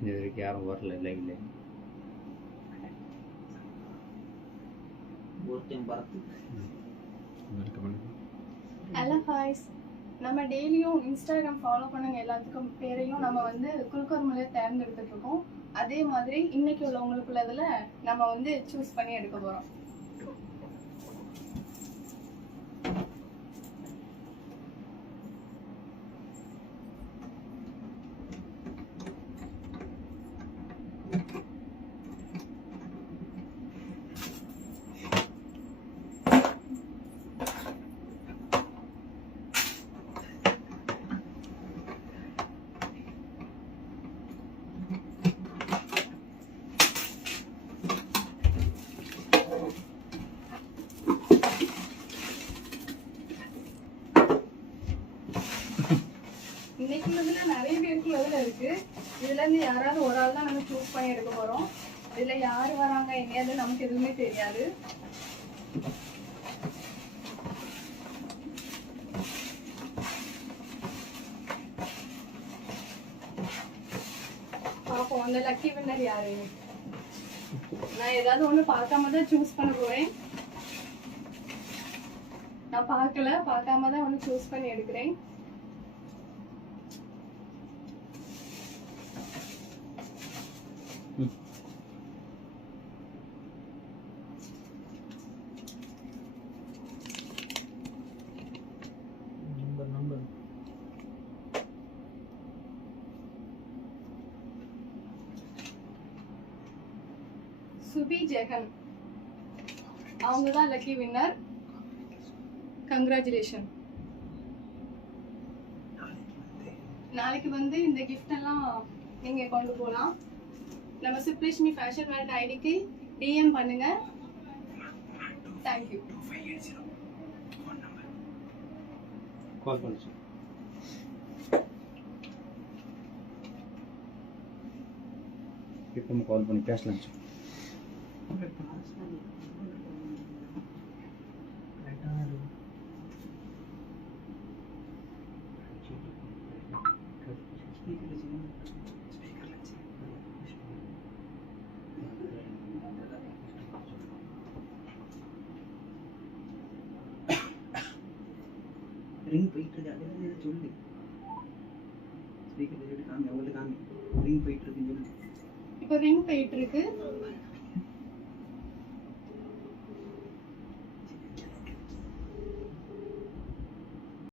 இது வரைக்கும் யாரும் வரல லைவ்ல. ஹலோ ஹாய்ஸ், நம்ம டெய்லியும் இன்ஸ்டாகிராம் ஃபாலோ பண்ணுங்க எல்லாத்துக்கும் பேரையும் நம்ம வந்து குல்கர்மலே தேர்ந்தெடுத்துட்டு இருக்கோம். அதே மாதிரி இன்னைக்கு உள்ளவங்களுக்குள்ளதுல நம்ம வந்து சூஸ் பண்ணி எடுக்க போறோம். இன்னைக்குள்ளதுல நிறைய பேருக்குள்ளதுல இருக்கு. இதுல இருந்து யாராவது ஒரு ஆள் தான் நம்ம சூஸ் பண்ணி எடுக்க போறோம். இதுல யாரு வராங்க என்னது நமக்கு எதுவுமே தெரியாது. பாப்போம் அந்த லக்கி வின்னர் யாரு. நான் ஏதாவது ஒண்ணு பார்க்காம தான் சூஸ் பண்ண போறேன். நான் பார்க்காம தான் ஒண்ணு சூஸ் பண்ணி எடுக்கிறேன். சுபி ஜெகன் அவங்க தான் லக்கி வின்னர். கங்க்ராச்சுலேஷன். நாளைக்கு வந்து இந்த கிஃப்ட் எல்லாம் நீங்க கொண்டு போகலாம். நம்ம சுப்லட்சுமி ஃபேஷன் வேர்ல்ட் ஐடிக்கு டிஎம் பண்ணுங்க. தேங்க்யூ. கால் பண்ணுங்க. இப்போ கால் பண்ணி பேசலாம். ரிங் போயிட்டு இருக்கு, அதே சொல்லு. ஸ்பீக்கர் காமி, அவங்கள்ட்ட காமி. ரிங் போயிட்டு இருக்குன்னு சொல்லு. இப்போ ரிங் போயிட்டு இருக்கு.